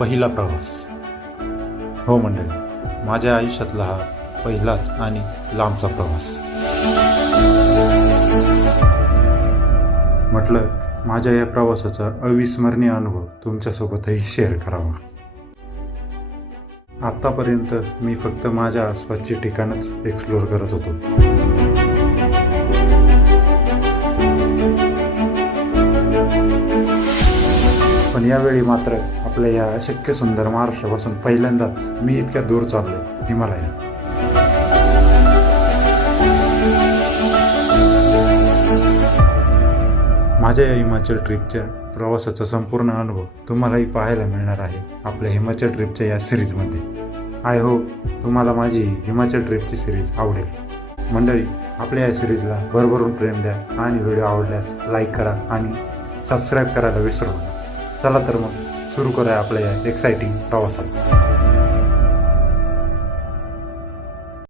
पहिला प्रवास. हो मंडळी, माझ्या आयुष्यातला हा पहिलाच आणि लांबचा प्रवास. म्हटलं माझ्या या प्रवासाचा अविस्मरणीय अनुभव तुमच्यासोबतही शेअर करावा. आत्तापर्यंत मी फक्त माझ्या आसपासची ठिकाणच एक्सप्लोअर करत होतो. पण यावेळी मात्र आपल्या या अशक्य सुंदर महाराष्ट्रापासून पहिल्यांदाच मी इतक्या दूर चाललोय, हिमालयात. माझ्या या हिमाचल ट्रिपच्या प्रवासाचा संपूर्ण अनुभव तुम्हालाही पाहायला मिळणार आहे आपल्या हिमाचल ट्रिपच्या या सिरीजमध्ये. आय होप तुम्हाला माझी हिमाचल ट्रिपची सिरीज आवडेल. मंडळी, आपल्या या सिरीजला भरभरून प्रेम द्या आणि व्हिडिओ आवडल्यास लाईक करा आणि सबस्क्राईब करायला विसरू नका. चला तर मग सुरू करूया आपल्या या एक्साइटिंग प्रवासाला.